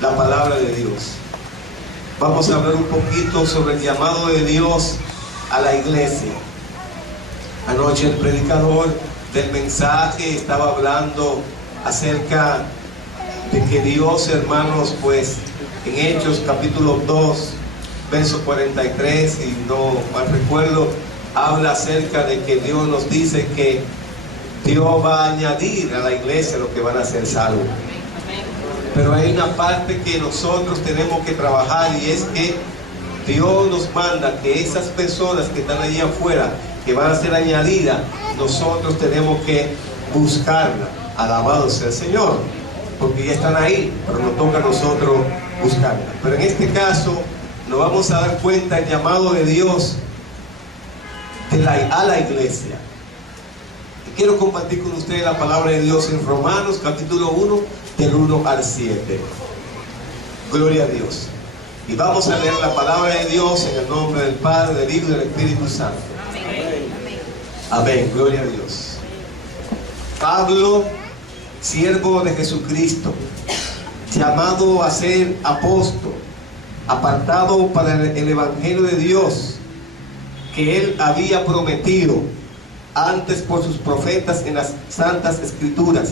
la palabra de Dios. Vamos a hablar un poquito sobre el llamado de Dios a la iglesia. Anoche el predicador del mensaje estaba hablando acerca de que Dios, hermanos, pues en Hechos capítulo 2, verso 43, si no mal recuerdo, habla acerca de que Dios nos dice que Dios va a añadir a la iglesia lo que van a ser salvos. Pero hay una parte que nosotros tenemos que trabajar, y es que Dios nos manda que esas personas que están allí afuera, que van a ser añadidas, nosotros tenemos que buscarla. Alabado sea el Señor, porque ya están ahí, pero nos toca a nosotros buscarla. Pero en este caso nos vamos a dar cuenta del llamado de Dios a la iglesia. Y quiero compartir con ustedes la palabra de Dios en Romanos capítulo 1, del 1 al 7. Gloria a Dios. Y vamos a leer la palabra de Dios en el nombre del Padre, del Hijo y del Espíritu Santo. Amén. Amén. Gloria a Dios. Pablo, siervo de Jesucristo, llamado a ser apóstol, apartado para el evangelio de Dios, que él había prometido antes por sus profetas en las santas escrituras,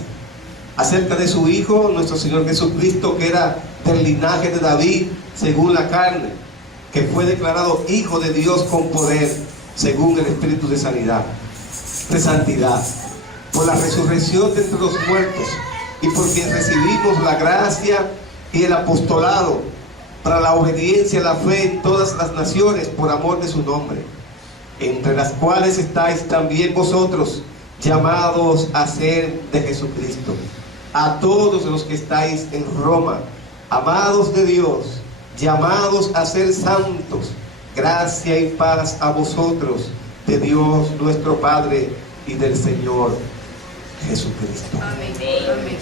acerca de su Hijo, nuestro Señor Jesucristo, que era del linaje de David según la carne, que fue declarado Hijo de Dios con poder según el Espíritu de sanidad, de santidad, por la resurrección de entre los muertos, y por quien recibimos la gracia y el apostolado para la obediencia y la fe en todas las naciones por amor de su nombre, entre las cuales estáis también vosotros, llamados a ser de Jesucristo. A todos los que estáis en Roma, amados de Dios, llamados a ser santos, gracia y paz a vosotros, de Dios nuestro Padre y del Señor Jesucristo. Amén.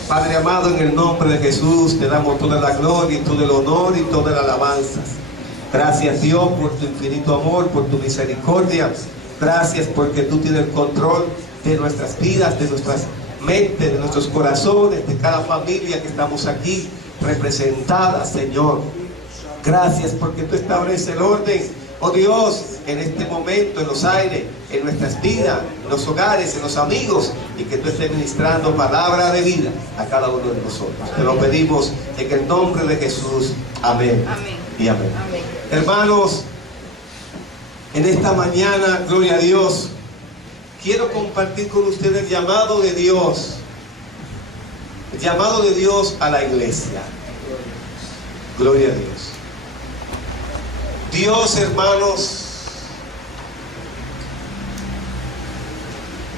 Padre amado, en el nombre de Jesús te damos toda la gloria y todo el honor y toda la alabanza. Gracias, Dios, por tu infinito amor, por tu misericordia. Gracias porque tú tienes el control de nuestras vidas, de nuestras mentes, de nuestros corazones, de cada familia que estamos aquí representada, Señor. Gracias porque tú estableces el orden, oh Dios, en este momento, en los aires, en nuestras vidas, en los hogares, en los amigos, y que tú estés ministrando palabra de vida a cada uno de nosotros. Te lo pedimos en el nombre de Jesús. Amén. Amén. Y amén. Amén. Hermanos, en esta mañana, gloria a Dios, quiero compartir con ustedes el llamado de Dios. El llamado de Dios a la iglesia. Gloria a Dios. Dios, hermanos,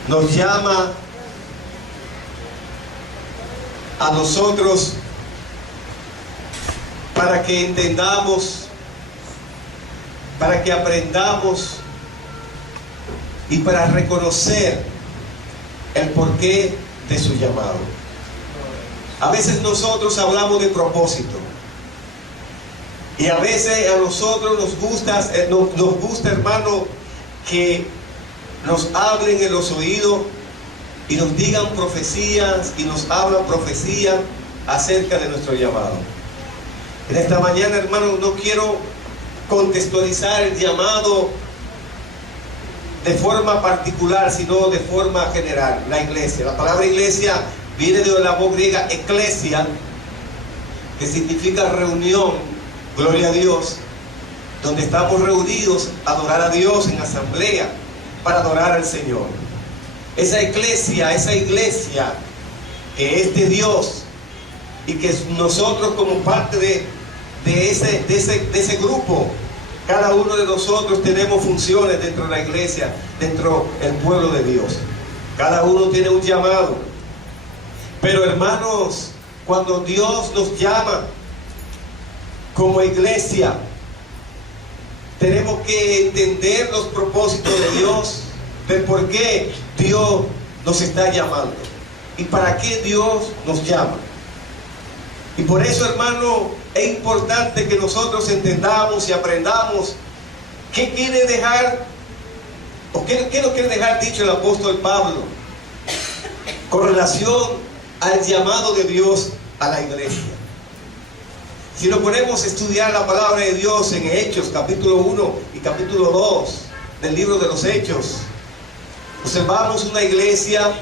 nos llama a nosotros para que entendamos, para que aprendamos y para reconocer el porqué de su llamado. A veces nosotros hablamos de propósito, y a veces a nosotros nos gusta, hermano, que nos hablen en los oídos y nos digan profecías y nos hablan profecías acerca de nuestro llamado. En esta mañana, hermano, no quiero contextualizar el llamado de forma particular, sino de forma general. La iglesia, la palabra iglesia viene de la voz griega eclesia, que significa reunión. Gloria a Dios, donde estamos reunidos a adorar a Dios en asamblea para adorar al Señor. Esa iglesia que es de Dios, y que nosotros como parte de ese grupo, cada uno de nosotros tenemos funciones dentro de la iglesia, dentro del pueblo de Dios. Cada uno tiene un llamado. Pero hermanos, cuando Dios nos llama como iglesia, tenemos que entender los propósitos de Dios, de por qué Dios nos está llamando y para qué Dios nos llama. Y por eso, hermano, es importante que nosotros entendamos y aprendamos qué quiere dejar, o qué nos quiere dejar dicho el apóstol Pablo con relación al llamado de Dios a la iglesia. Si nos ponemos a estudiar la palabra de Dios en Hechos, capítulo 1 y capítulo 2 del libro de los Hechos, observamos una iglesia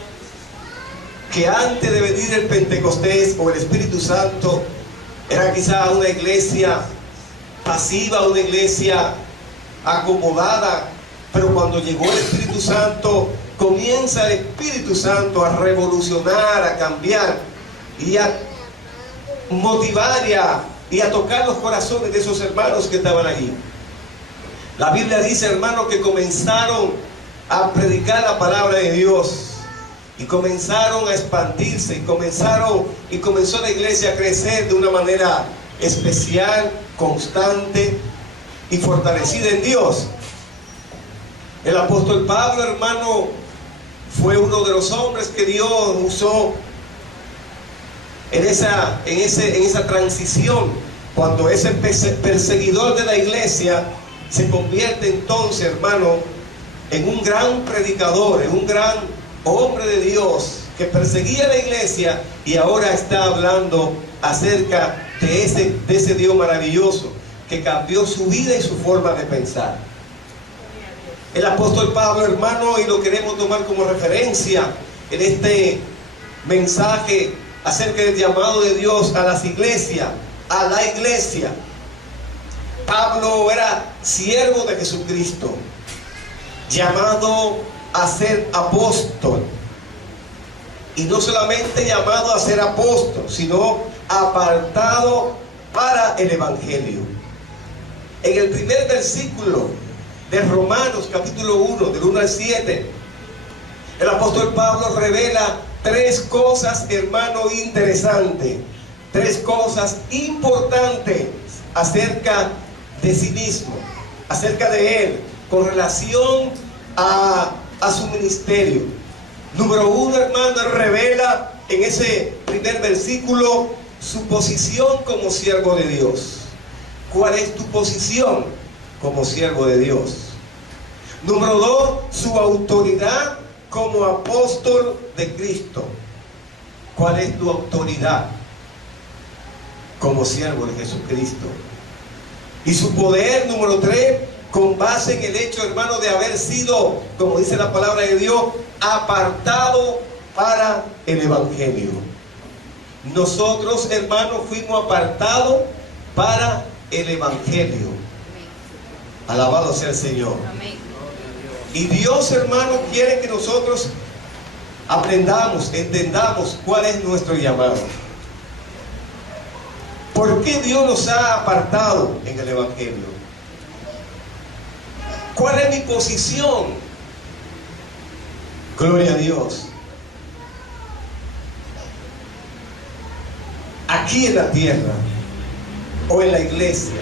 que antes de venir el Pentecostés o el Espíritu Santo, era quizá una iglesia pasiva, una iglesia acomodada, pero cuando llegó el Espíritu Santo, comienza el Espíritu Santo a revolucionar, a cambiar y a motivar y a tocar los corazones de esos hermanos que estaban allí. La Biblia dice, hermanos, que comenzaron a predicar la palabra de Dios y comenzaron a expandirse y comenzó la iglesia a crecer de una manera especial, constante y fortalecida en Dios. El apóstol Pablo, hermano, fue uno de los hombres que Dios usó en esa transición, cuando ese perseguidor de la iglesia se convierte entonces, hermano, en un gran predicador, en un gran hombre de Dios que perseguía a la iglesia y ahora está hablando acerca de ese Dios maravilloso que cambió su vida y su forma de pensar. El apóstol Pablo, hermano, y lo queremos tomar como referencia en este mensaje acerca del llamado de Dios a las iglesias, a la iglesia. Pablo era siervo de Jesucristo, llamado a ser apóstol, y no solamente llamado a ser apóstol, sino apartado para el evangelio. En el primer versículo de Romanos capítulo 1, del 1 al 7, el apóstol Pablo revela tres cosas, hermano, interesantes, tres cosas importantes acerca de sí mismo, acerca de él, con relación a su ministerio. Número uno, hermano, él revela en ese primer versículo su posición como siervo de Dios. ¿Cuál es tu posición como siervo de Dios? Número dos, su autoridad como apóstol de Cristo. ¿Cuál es tu autoridad como siervo de Jesucristo? Y su poder, número tres, con base en el hecho, hermano, de haber sido, como dice la palabra de Dios, apartado para el evangelio. Nosotros, hermanos, fuimos apartados para el evangelio. Alabado sea el Señor. Amén. Y Dios, hermano, quiere que nosotros aprendamos, entendamos cuál es nuestro llamado. ¿Por qué Dios nos ha apartado en el evangelio? ¿Cuál es mi posición? Gloria a Dios. Aquí en la tierra o en la iglesia,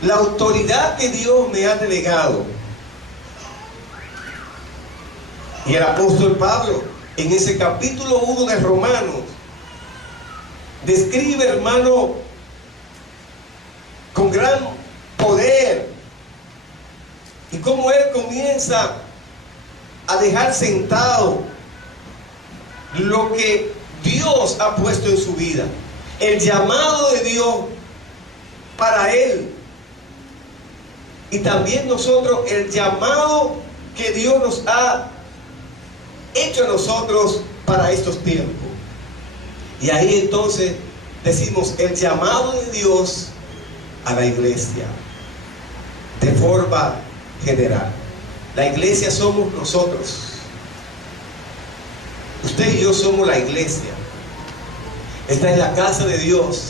la autoridad que Dios me ha delegado. Y el apóstol Pablo, en ese capítulo 1 de Romanos, describe, hermano, con gran poder, y cómo él comienza a dejar sentado lo que Dios ha puesto en su vida, el llamado de Dios para él, y también nosotros el llamado que Dios nos ha hecho a nosotros para estos tiempos. Y ahí entonces decimos el llamado de Dios a la iglesia de forma general. La iglesia somos nosotros. Usted y yo somos la iglesia. Esta es la casa de Dios,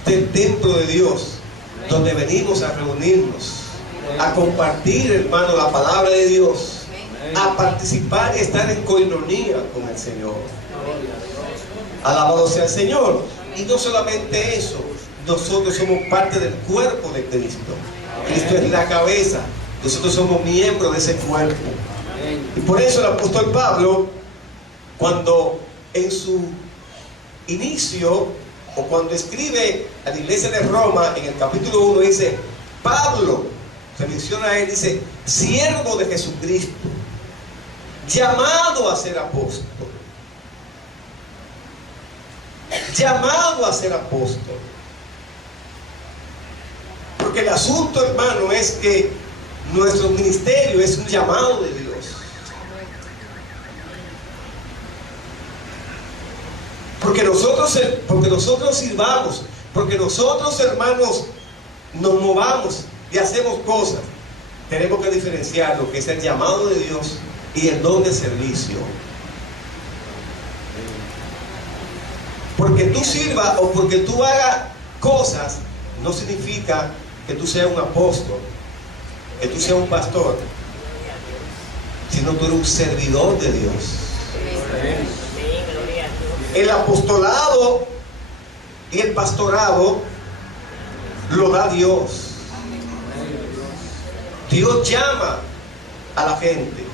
este es el templo de Dios, donde venimos a reunirnos, a compartir, hermano, la palabra de Dios, a participar y estar en coinonía con el Señor. Alabado sea el Señor. Y no solamente eso, nosotros somos parte del cuerpo de Cristo. Cristo es la cabeza, nosotros somos miembros de ese cuerpo. Y por eso el apóstol Pablo, cuando en su inicio, o cuando escribe a la iglesia de Roma, en el capítulo 1 dice, Pablo, se menciona a él, dice, siervo de Jesucristo, llamado a ser apóstol. Llamado a ser apóstol. Porque el asunto, hermano, es que nuestro ministerio es un llamado de Dios. Porque nosotros sirvamos, porque nosotros, hermanos, nos movamos y hacemos cosas. Tenemos que diferenciar lo que es el llamado de Dios y el don de servicio. Porque tú sirvas o porque tú hagas cosas, no significa que tú seas un apóstol, que tú seas un pastor, sino tú eres un servidor de Dios. El apostolado y el pastorado lo da Dios. Dios llama a la gente.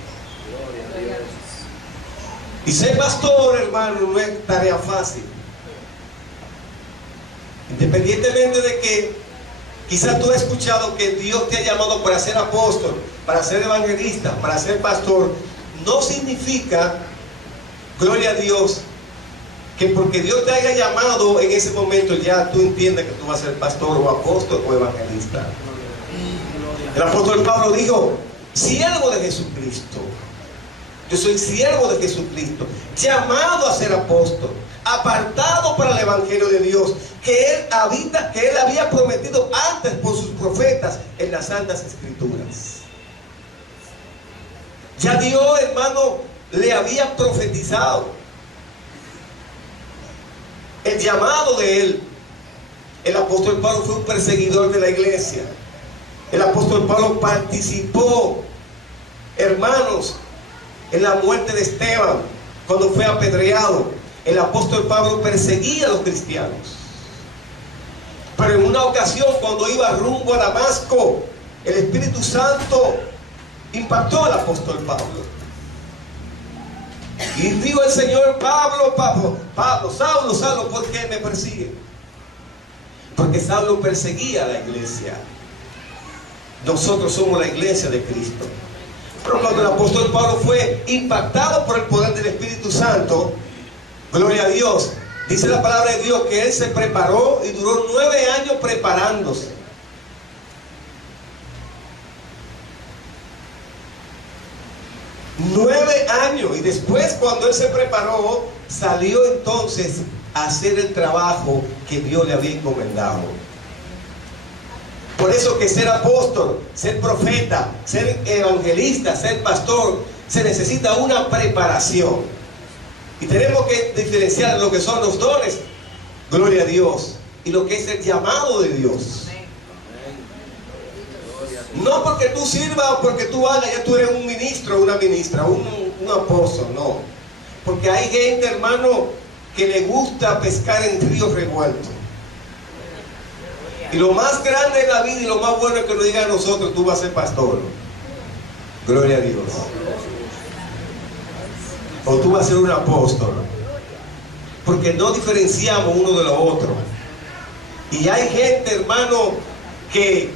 Y ser pastor, hermano, no es tarea fácil. Independientemente de que quizás tú has escuchado que Dios te ha llamado para ser apóstol, para ser evangelista, para ser pastor, no significa, gloria a Dios, que porque Dios te haya llamado en ese momento ya tú entiendas que tú vas a ser pastor o apóstol o evangelista. El apóstol Pablo dijo, siervo de Jesucristo. Yo soy siervo de Jesucristo, llamado a ser apóstol, apartado para el evangelio de Dios, que él había prometido antes por sus profetas en las santas escrituras. Ya Dios, hermano, le había profetizado el llamado de él. El apóstol Pablo fue un perseguidor de la iglesia. El apóstol Pablo participó, hermanos, en la muerte de Esteban, cuando fue apedreado. El apóstol Pablo perseguía a los cristianos. Pero en una ocasión, cuando iba rumbo a Damasco, el Espíritu Santo impactó al apóstol Pablo. Y dijo el Señor, Pablo, Saulo, ¿por qué me persigue? Porque Saulo perseguía a la iglesia. Nosotros somos la iglesia de Cristo. Pero cuando el apóstol Pablo fue impactado por el poder del Espíritu Santo, gloria a Dios, dice la palabra de Dios que él se preparó y duró 9 años preparándose. 9 años, y después, cuando él se preparó, salió entonces a hacer el trabajo que Dios le había encomendado. Por eso que ser apóstol, ser profeta, ser evangelista, ser pastor, se necesita una preparación. Y tenemos que diferenciar lo que son los dones, gloria a Dios, y lo que es el llamado de Dios. No porque tú sirvas o porque tú hagas, ya tú eres un ministro, una ministra, un apóstol, no. Porque hay gente, hermano, que le gusta pescar en ríos revueltos. Y lo más grande de la vida y lo más bueno es que nos diga a nosotros, tú vas a ser pastor. Gloria a Dios. O tú vas a ser un apóstol. Porque no diferenciamos uno de lo otro. Y hay gente, hermano, que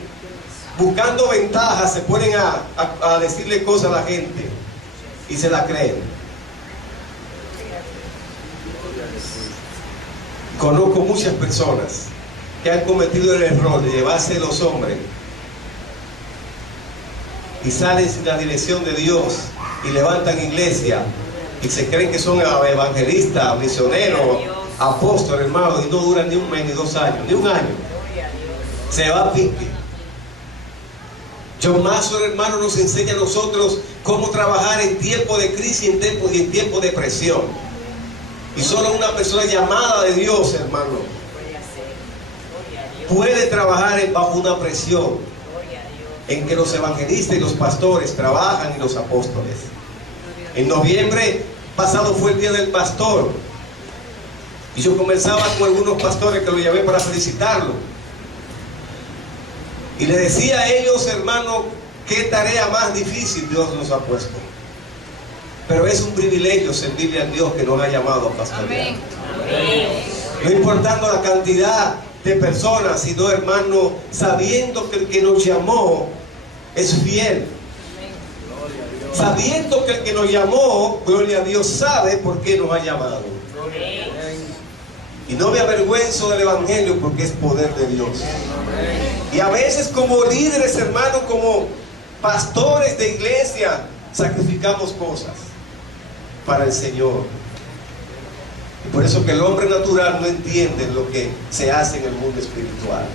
buscando ventajas se ponen a decirle cosas a la gente y se la creen. Conozco muchas personas que han cometido el error de llevarse los hombres y salen sin la dirección de Dios y levantan iglesia y se creen que son evangelistas, misioneros, apóstoles, hermanos, y no duran ni un mes, ni 2 años, ni un año. Se va a pique. John Maxwell, hermano, nos enseña a nosotros cómo trabajar en tiempo de crisis y en tiempo de presión. Y solo una persona llamada de Dios, hermano, puede trabajar bajo una presión en que los evangelistas y los pastores trabajan y los apóstoles. En noviembre pasado fue el día del pastor y yo conversaba con algunos pastores que lo llamé para felicitarlo y le decía a ellos, hermano, qué tarea más difícil Dios nos ha puesto, pero es un privilegio servirle a Dios que nos ha llamado a pastorear. No importando la cantidad de personas, sino, hermano, sabiendo que el que nos llamó es fiel, sabiendo que el que nos llamó, gloria a Dios, sabe por qué nos ha llamado. Y no me avergüenzo del evangelio porque es poder de Dios. Y a veces como líderes, hermanos, como pastores de iglesia, sacrificamos cosas para el Señor. Y por eso que el hombre natural no entiende lo que se hace en el mundo espiritual.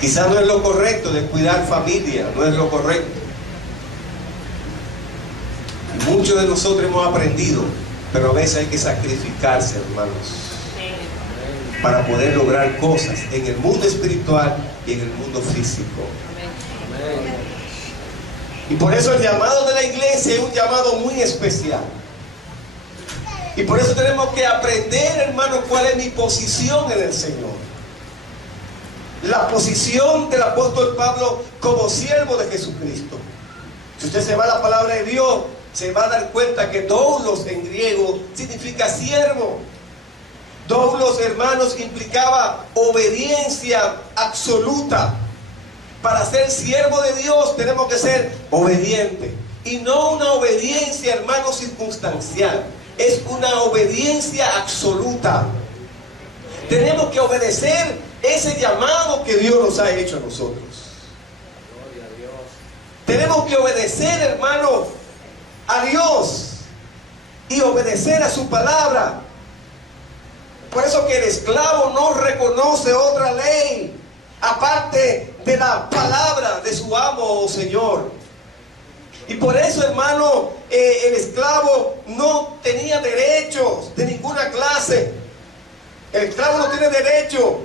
Quizás no es lo correcto de cuidar familia, no es lo correcto. Y muchos de nosotros hemos aprendido, pero a veces hay que sacrificarse, hermanos, para poder lograr cosas en el mundo espiritual y en el mundo físico. Y por eso el llamado de la iglesia es un llamado muy especial. Y por eso tenemos que aprender, hermano, cuál es mi posición en el Señor. La posición del apóstol Pablo como siervo de Jesucristo. Si usted se va a la palabra de Dios, se va a dar cuenta que doulos en griego significa siervo. Doulos, hermanos, implicaba obediencia absoluta. Para ser siervo de Dios tenemos que ser obedientes. Y no una obediencia, hermano, circunstancial. Es una obediencia absoluta. Tenemos que obedecer ese llamado que Dios nos ha hecho a nosotros. Tenemos que obedecer, hermano, a Dios y obedecer a su palabra. Por eso que el esclavo no reconoce otra ley aparte de la palabra de su amo o señor. Y por eso, hermano, el esclavo no tenía derechos de ninguna clase. El esclavo no tiene derecho.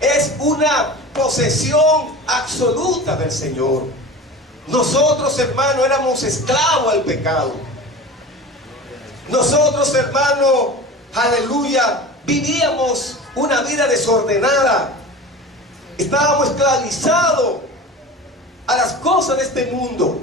Es una posesión absoluta del Señor. Nosotros, hermano, éramos esclavos al pecado. Nosotros, hermano, aleluya, vivíamos una vida desordenada. Estábamos esclavizados a las cosas de este mundo.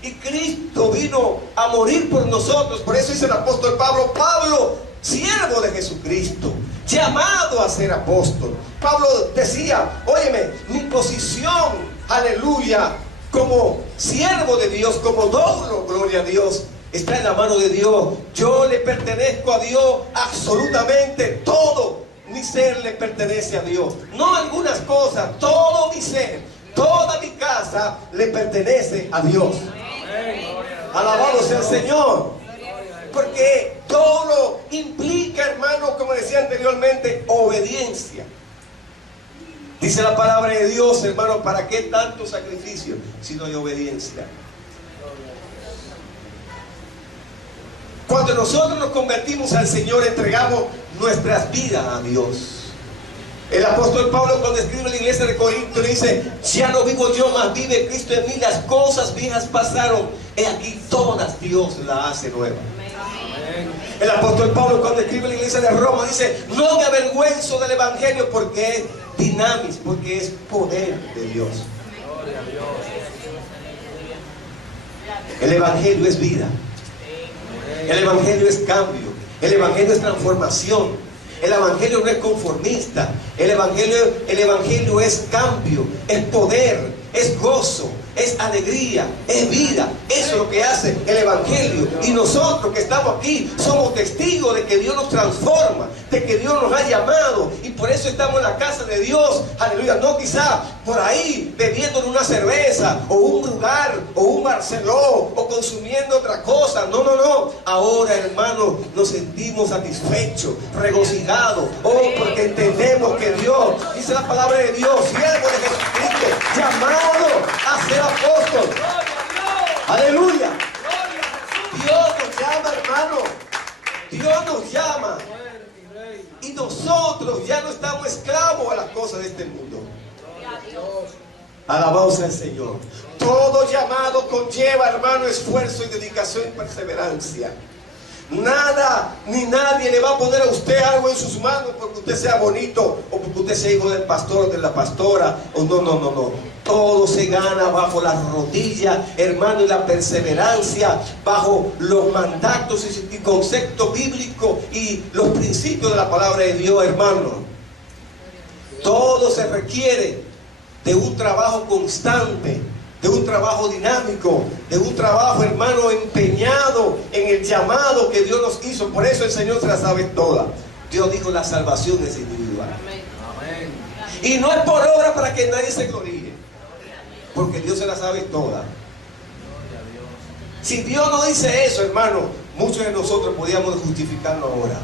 Y Cristo vino a morir por nosotros. Por eso dice el apóstol Pablo, siervo de Jesucristo, llamado a ser apóstol. Pablo decía, óyeme, mi posición, aleluya, como siervo de Dios, como doulo, gloria a Dios, está en la mano de Dios. Yo le pertenezco a Dios absolutamente. Todo mi ser le pertenece a Dios. No algunas cosas, todo mi ser, toda mi casa le pertenece a Dios. Alabado sea el Señor. Porque todo implica, hermano, como decía anteriormente, obediencia. Dice la palabra de Dios, hermano, ¿para qué tanto sacrificio si no hay obediencia? Cuando nosotros nos convertimos al Señor, entregamos nuestras vidas a Dios. El apóstol Pablo, cuando escribe en la iglesia de Corinto, le dice, ya no vivo yo, mas vive Cristo en mí. Las cosas viejas pasaron, he aquí todas Dios las hace nuevas. El apóstol Pablo, cuando escribe en la iglesia de Roma, dice, no me avergüenzo del evangelio porque es dinamis, porque es poder de Dios. El evangelio es vida. El evangelio es cambio. El evangelio es transformación. El evangelio no es conformista. El evangelio es cambio, es poder, es gozo, es alegría, es vida. Eso es lo que hace el evangelio. Y nosotros que estamos aquí somos testigos de que Dios nos transforma, de que Dios nos ha llamado. Y por eso estamos en la casa de Dios. Aleluya. No quizá por ahí bebiendo una cerveza o un lugar o un Barceló o consumiendo otra cosa. No, no, no. Ahora, hermanos, nos sentimos satisfechos, regocijados. Oh, porque entendemos que Dios, dice la palabra de Dios, siervo de Jesucristo, llamado a ser apóstol. Aleluya. Dios nos llama, hermano. Dios nos llama. Y nosotros ya no estamos esclavos a las cosas de este mundo. Alabado sea el Señor. Todo llamado conlleva, hermano, esfuerzo y dedicación y perseverancia. Nada ni nadie le va a poner a usted algo en sus manos porque usted sea bonito o porque usted sea hijo del pastor o de la pastora. O no. Todo se gana bajo las rodillas, hermano, y la perseverancia, bajo los mandatos y conceptos bíblicos y los principios de la palabra de Dios, hermano. Todo se requiere de un trabajo constante de un trabajo dinámico, de un trabajo, hermano, empeñado en el llamado que Dios nos hizo. Por eso el Señor se la sabe toda. Dios dijo: la salvación es individual. Amén. Y no es por obra para que nadie se gloríe, porque Dios se la sabe toda. Si Dios no dice eso, hermano, muchos de nosotros podíamos justificarlo ahora.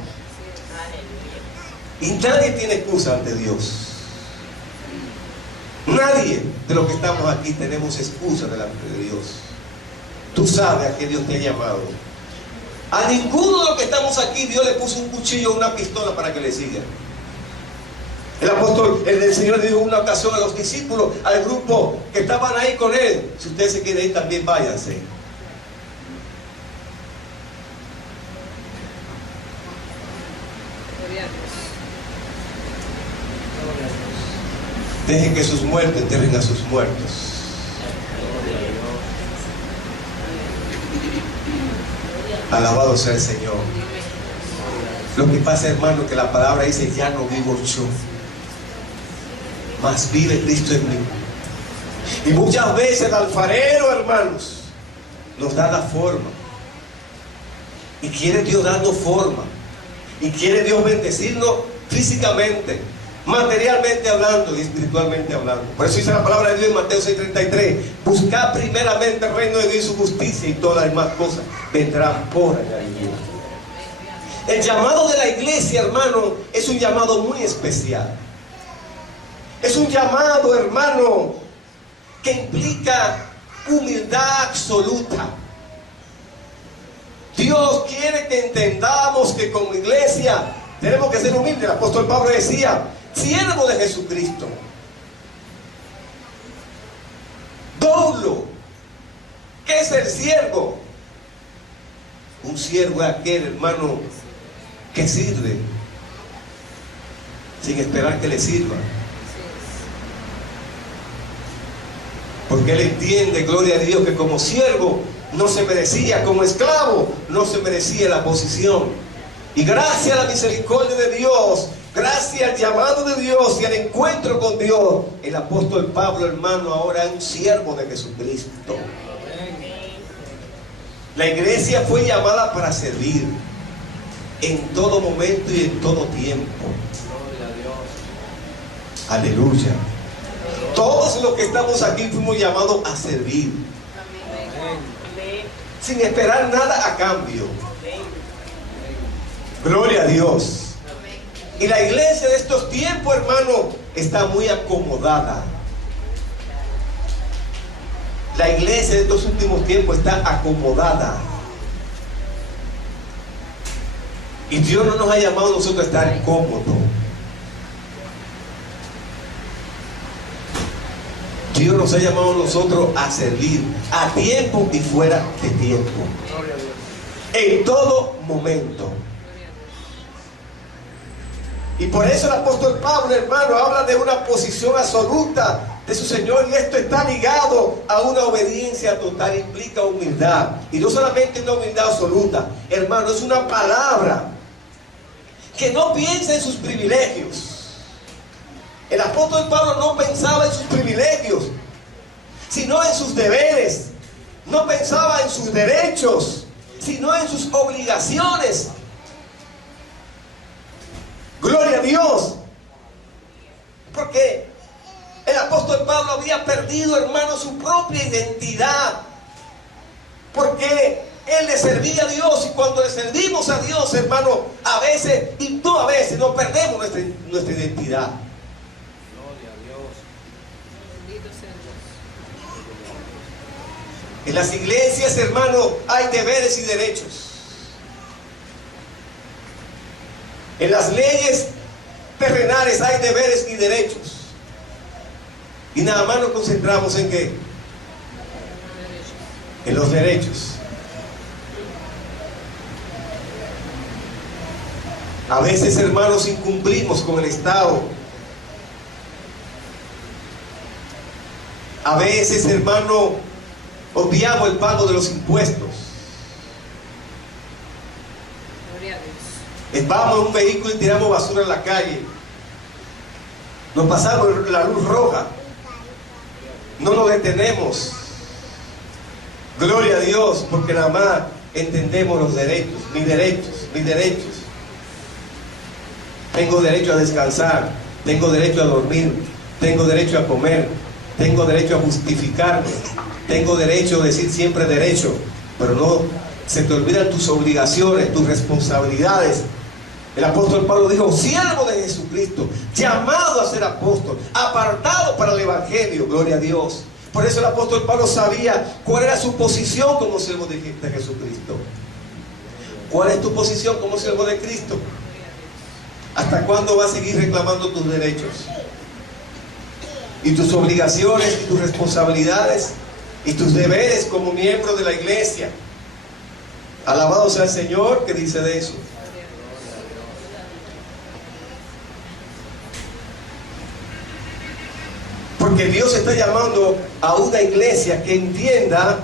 Y nadie tiene excusa ante Dios. Nadie de los que estamos aquí tenemos excusa delante de Dios. Tú sabes a qué Dios te ha llamado. A ninguno de los que estamos aquí Dios le puso un cuchillo o una pistola para que le siga. El apóstol, el Señor dijo en una ocasión a los discípulos, al grupo que estaban ahí con él: si ustedes se quieren ir, también váyanse. Dejen que sus muertos enterren a sus muertos. Alabado sea el Señor. Lo que pasa, hermano, que la palabra dice: ya no vivo yo, mas vive Cristo en mí. Y muchas veces el alfarero, hermanos, nos da la forma. Y quiere Dios darnos forma. Y quiere Dios bendecirnos físicamente, materialmente hablando y espiritualmente hablando. Por eso dice la palabra de Dios en Mateo 6:33: buscad primeramente el reino de Dios y su justicia, y todas las demás cosas vendrán por añadidura. El llamado de la iglesia, hermano, es un llamado muy especial. Es un llamado, hermano, que implica humildad absoluta. Dios quiere que entendamos que como iglesia tenemos que ser humildes. El apóstol Pablo decía: siervo de Jesucristo. Doulo. ¿Qué es el siervo? Un siervo es aquel, hermano, que sirve sin esperar que le sirva, porque él entiende, gloria a Dios, que como siervo no se merecía, como esclavo no se merecía la posición. Y gracias a la misericordia de Dios, gracias al llamado de Dios y al encuentro con Dios, el apóstol Pablo, hermano, ahora es un siervo de Jesucristo. La iglesia fue llamada para servir en todo momento y en todo tiempo. Aleluya. Todos los que estamos aquí fuimos llamados a servir, sin esperar nada a cambio. Gloria a Dios. Y la iglesia de estos tiempos, hermano, está muy acomodada. La iglesia de estos últimos tiempos está acomodada. Y Dios no nos ha llamado a nosotros a estar cómodos. Dios nos ha llamado a nosotros a servir a tiempo y fuera de tiempo, en todo momento. Y por eso el apóstol Pablo, hermano, habla de una posición absoluta de su Señor, y esto está ligado a una obediencia total, implica humildad, y no solamente una humildad absoluta, hermano, es una palabra que no piensa en sus privilegios. El apóstol Pablo no pensaba en sus privilegios, sino en sus deberes. No pensaba en sus derechos, sino en sus obligaciones. Gloria a Dios. Porque el apóstol Pablo había perdido, hermano, su propia identidad. Porque él le servía a Dios, y cuando le servimos a Dios, hermano, a veces, y no a veces, nos perdemos nuestra identidad. En las iglesias, hermano, hay deberes y derechos. En las leyes terrenales hay deberes y derechos. Y nada más nos concentramos en ¿qué? En los derechos. A veces, hermanos, incumplimos con el Estado. A veces, hermano, obviamos el pago de los impuestos. Vamos en un vehículo y tiramos basura en la calle. Nos pasamos la luz roja. No nos detenemos. Gloria a Dios, porque nada más entendemos los derechos, mis derechos, mis derechos. Tengo derecho a descansar, tengo derecho a dormir, tengo derecho a comer, tengo derecho a justificarme, tengo derecho a decir siempre derecho, pero no se te olvidan tus obligaciones, tus responsabilidades. El apóstol Pablo dijo: siervo de Jesucristo, llamado a ser apóstol, apartado para el evangelio. Gloria a Dios. Por eso el apóstol Pablo sabía cuál era su posición como siervo de Jesucristo. ¿Cuál es tu posición como siervo de Cristo? ¿Hasta cuándo vas a seguir reclamando tus derechos? Y tus obligaciones, y tus responsabilidades, y tus deberes como miembro de la iglesia. Alabado sea el Señor que dice de eso. Porque Dios está llamando a una iglesia que entienda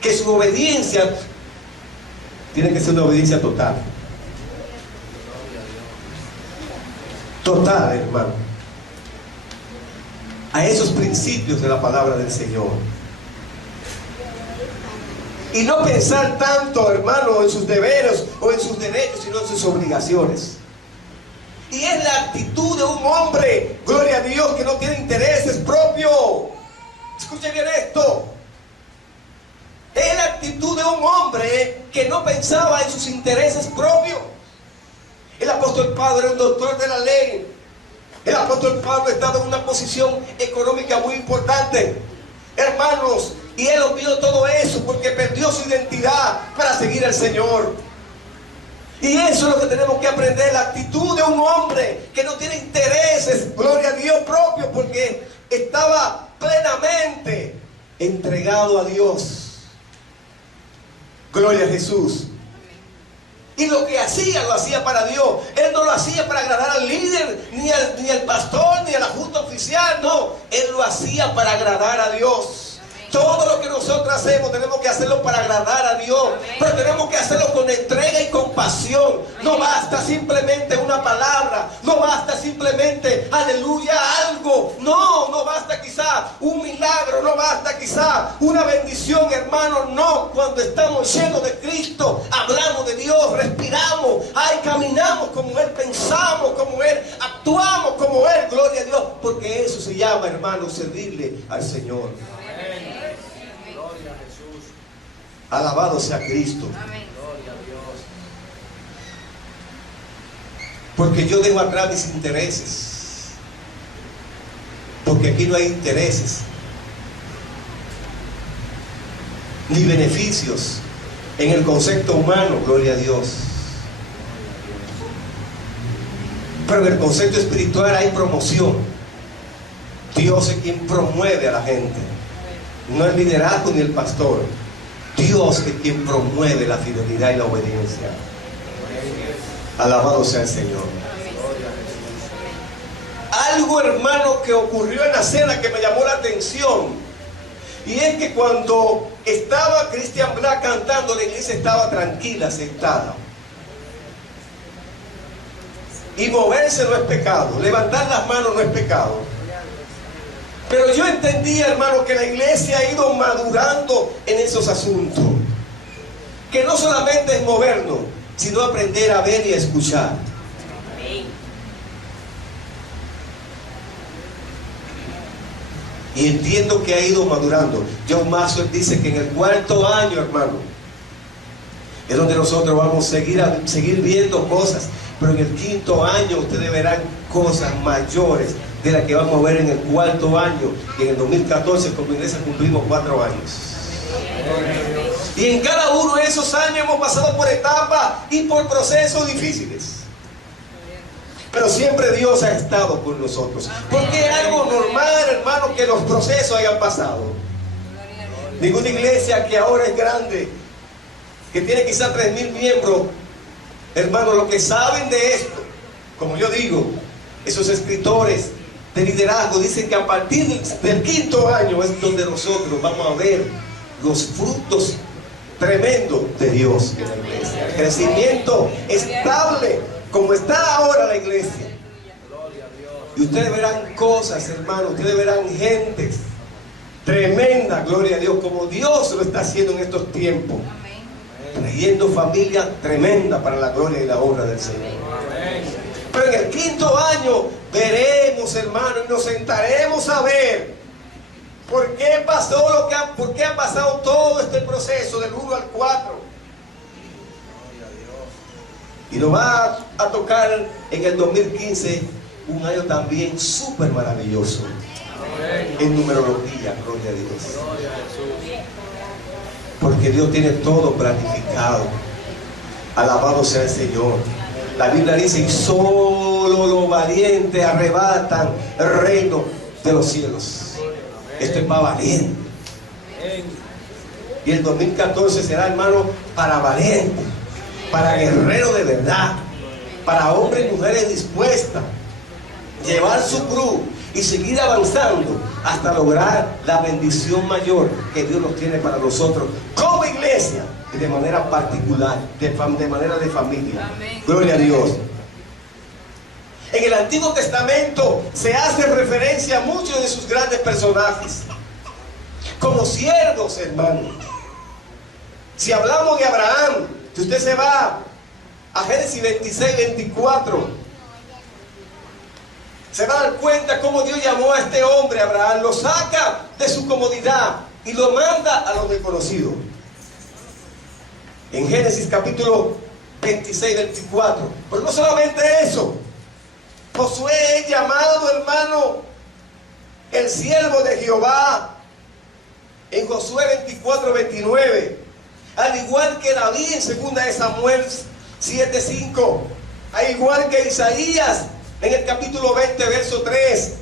que su obediencia tiene que ser una obediencia total. Total, hermano. A esos principios de la palabra del Señor. Y no pensar tanto, hermano, en sus deberes o en sus derechos, sino en sus obligaciones. Y es la actitud de un hombre, gloria a Dios, que no tiene intereses propios. Escuche bien esto. Es la actitud de un hombre que no pensaba en sus intereses propios. El apóstol Pablo era un doctor de la ley. El apóstol Pablo estaba en una posición económica muy importante, hermanos, y él olvidó todo eso porque perdió su identidad para seguir al Señor. Y eso es lo que tenemos que aprender, la actitud de un hombre que no tiene intereses, gloria a Dios, propio, porque estaba plenamente entregado a Dios. Gloria a Jesús. Y lo que hacía, lo hacía para Dios. Él no lo hacía para agradar al líder, ni al pastor, ni a la junta oficial. No, él lo hacía para agradar a Dios. Todo lo que nosotros hacemos tenemos que hacerlo para agradar a Dios. Pero tenemos que hacerlo con entrega y con pasión. No basta simplemente una palabra. No basta simplemente, aleluya, algo. No, no basta quizá un milagro. No basta quizá una bendición, hermano. No, cuando estamos llenos de Cristo, hablamos de Dios, respiramos, ay, caminamos como Él, pensamos como Él, actuamos como Él, gloria a Dios. Porque eso se llama, hermano, servirle al Señor. Alabado sea Cristo. Amén. Porque yo dejo atrás mis intereses. Porque aquí no hay intereses ni beneficios en el concepto humano, gloria a Dios. Pero en el concepto espiritual hay promoción. Dios es quien promueve a la gente. No el liderazgo ni el pastor. Dios es quien promueve la fidelidad y la obediencia. Alabado sea el Señor. Algo, hermano, que ocurrió en la cena que me llamó la atención. Y es que cuando estaba Christian Black cantando, la iglesia estaba tranquila, sentada. Y moverse no es pecado. Levantar las manos no es pecado. Pero yo entendía, hermano, que la iglesia ha ido madurando en esos asuntos. Que no solamente es movernos, sino aprender a ver y a escuchar. Y entiendo que ha ido madurando. John Maxwell dice que en el 4º año, hermano, es donde nosotros vamos a seguir viendo cosas. Pero en el 5º año ustedes verán cosas mayores de las que vamos a ver en el 4º año. Y en el 2014 como iglesia cumplimos 4 años. Y en cada uno de esos años hemos pasado por etapas y por procesos difíciles. Pero siempre Dios ha estado con nosotros. Porque es algo normal, hermano, que los procesos hayan pasado. Ninguna iglesia que ahora es grande, que tiene quizás 3,000 miembros, hermano, lo que saben de esto, como yo digo, esos escritores de liderazgo dicen que a partir del 5º año es donde nosotros vamos a ver los frutos tremendos de Dios en la iglesia. El crecimiento estable, como está ahora la iglesia. Y ustedes verán cosas, hermano, ustedes verán gentes tremenda, gloria a Dios, como Dios lo está haciendo en estos tiempos. Trayendo familia tremenda para la gloria y la honra del Señor. Pero en el quinto año veremos, hermanos, y nos sentaremos a ver por qué pasó por qué ha pasado todo este proceso del 1 al 4. Y nos va a tocar en el 2015 un año también súper maravilloso en numerología, gloria a Dios. Porque Dios tiene todo planificado. Alabado sea el Señor. La Biblia dice: y solo los valientes arrebatan el reino de los cielos. Esto es para valientes. Y el 2014 será, hermano, para valientes, para guerreros de verdad, para hombres y mujeres dispuestas a llevar su cruz y seguir avanzando hasta lograr la bendición mayor que Dios nos tiene para nosotros como iglesia y de manera particular, de manera de familia. Amén. Gloria a Dios. En el Antiguo Testamento se hace referencia a muchos de sus grandes personajes como siervos, hermanos. Si hablamos de Abraham, si usted se va a Génesis 26, 24, se va a dar cuenta cómo Dios llamó a este hombre, Abraham, lo saca de su comodidad y lo manda a lo desconocido. En Génesis capítulo 26, 24. Pero no solamente eso, Josué es llamado, hermano, el siervo de Jehová, en Josué 24, 29. Al igual que David en 2 de Samuel 7, 5. Al igual que Isaías en el capítulo 20, verso 3.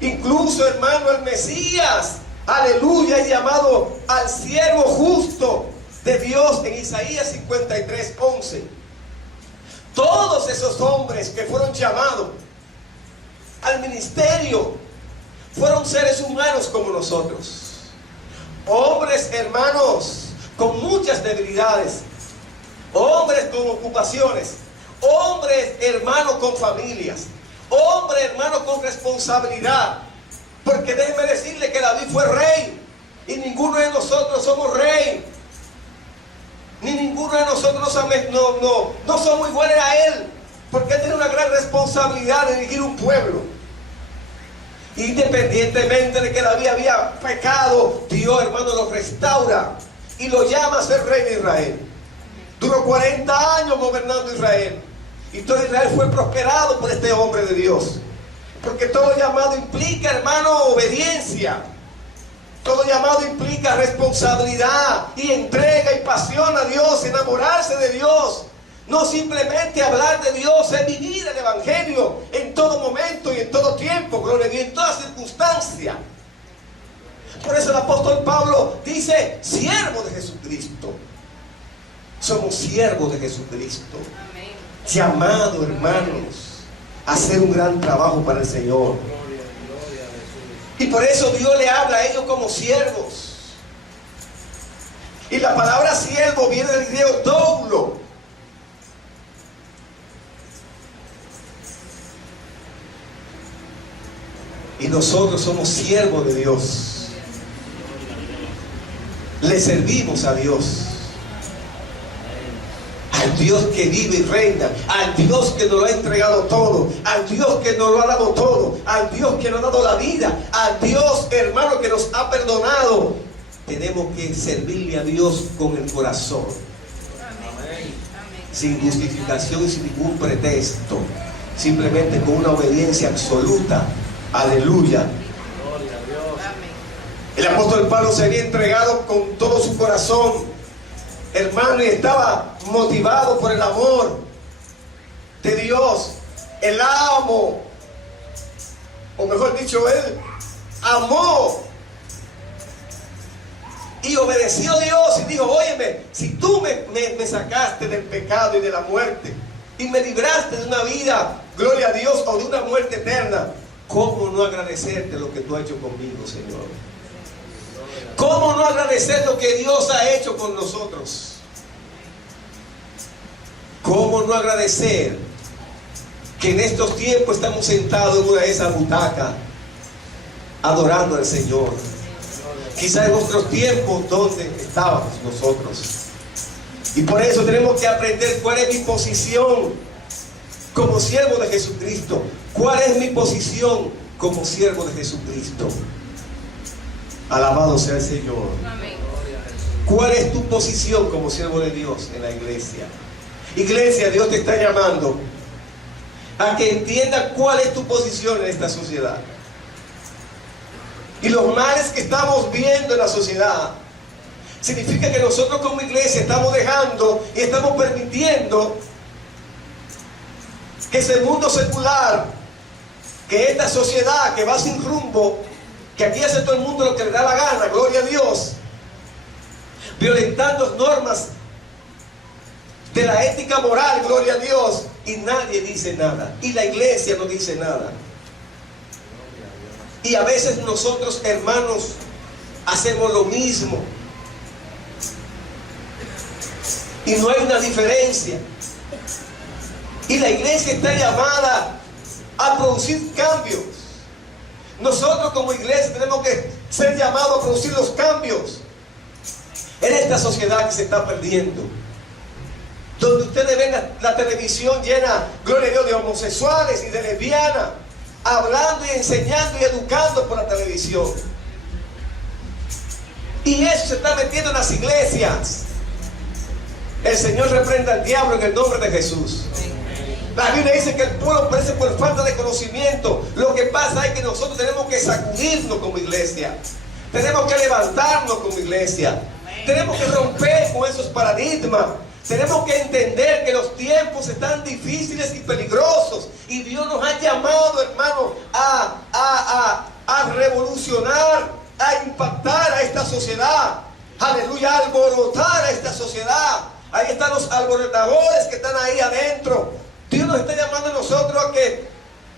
Incluso, hermano, el Mesías, aleluya, es llamado al siervo justo de Dios en Isaías 53, 11. Todos esos hombres que fueron llamados al ministerio fueron seres humanos como nosotros. Hombres, hermanos, con muchas debilidades. Hombres con ocupaciones. Hombres, hermanos, con familias. Hombres, hermanos, con responsabilidad. Porque déjenme decirle que David fue rey. Y ninguno de nosotros somos rey. Ni ninguno de nosotros no somos iguales a él. Porque él tiene una gran responsabilidad de dirigir un pueblo. Independientemente de que David había pecado, Dios, hermano, lo restaura y lo llama a ser rey de Israel. Duró 40 años gobernando Israel. Y todo Israel fue prosperado por este hombre de Dios. Porque todo llamado implica, hermano, obediencia. Todo llamado implica responsabilidad y entrega y pasión a Dios, enamorarse de Dios. No simplemente hablar de Dios, es vivir el Evangelio en todo momento y en todo tiempo, gloria a Dios, en toda circunstancia. Por eso el apóstol Pablo dice, siervo de Jesucristo. Somos siervos de Jesucristo. Amén. Llamados, hermanos, a hacer un gran trabajo para el Señor. Y por eso Dios le habla a ellos como siervos. Y la palabra siervo viene del griego doulo. Y nosotros somos siervos de Dios. Le servimos a Dios. Al Dios que vive y reina. Al Dios que nos lo ha entregado todo. Al Dios que nos lo ha dado todo. Al Dios que nos ha dado la vida. Al Dios, hermano, que nos ha perdonado. Tenemos que servirle a Dios con el corazón. Amén. Sin justificación y sin ningún pretexto. Simplemente con una obediencia absoluta. Aleluya. El apóstol Pablo se había entregado con todo su corazón, hermano, y estaba motivado por el amor de Dios. El amo, o mejor dicho, él amó y obedeció a Dios y dijo, óyeme, si tú me sacaste del pecado y de la muerte y me libraste de una vida, gloria a Dios, o de una muerte eterna, ¿cómo no agradecerte lo que tú has hecho conmigo, Señor? ¿Cómo no agradecer lo que Dios ha hecho con nosotros? ¿Cómo no agradecer que en estos tiempos estamos sentados en una de esas butacas adorando al Señor? quizá en nuestros tiempos donde estábamos nosotros. Y por eso tenemos que aprender cuál es mi posición como siervo de Jesucristo. ¿Cuál es mi posición como siervo de Jesucristo? Alabado sea el Señor. Amén. ¿Cuál es tu posición como siervo de Dios en la iglesia? Iglesia, Dios te está llamando a que entienda cuál es tu posición en esta sociedad. Y los males que estamos viendo en la sociedad significa que nosotros como iglesia estamos dejando y estamos permitiendo que ese mundo secular, que esta sociedad que va sin rumbo, que aquí hace todo el mundo lo que le da la gana, gloria a Dios, violentando normas de la ética moral, gloria a Dios, y nadie dice nada, y la iglesia no dice nada. Y a veces nosotros, hermanos, hacemos lo mismo y no hay una diferencia. Y la iglesia está llamada a producir cambios. Nosotros como iglesia tenemos que ser llamados a producir los cambios en esta sociedad que se está perdiendo, donde ustedes ven la televisión llena, gloria a Dios, de homosexuales y de lesbianas, hablando y enseñando y educando por la televisión. Y eso se está metiendo en las iglesias. El Señor reprenda al diablo en el nombre de Jesús. La Biblia dice que el pueblo perece por falta de conocimiento. Lo que pasa es que nosotros tenemos que sacudirnos como iglesia. Tenemos que levantarnos como iglesia. Tenemos que romper con esos paradigmas. Tenemos que entender que los tiempos están difíciles y peligrosos. Y Dios nos ha llamado, hermano, a revolucionar, a impactar a esta sociedad. Aleluya, a alborotar a esta sociedad. Ahí están los alborotadores que están ahí adentro. Dios nos está llamando a nosotros a que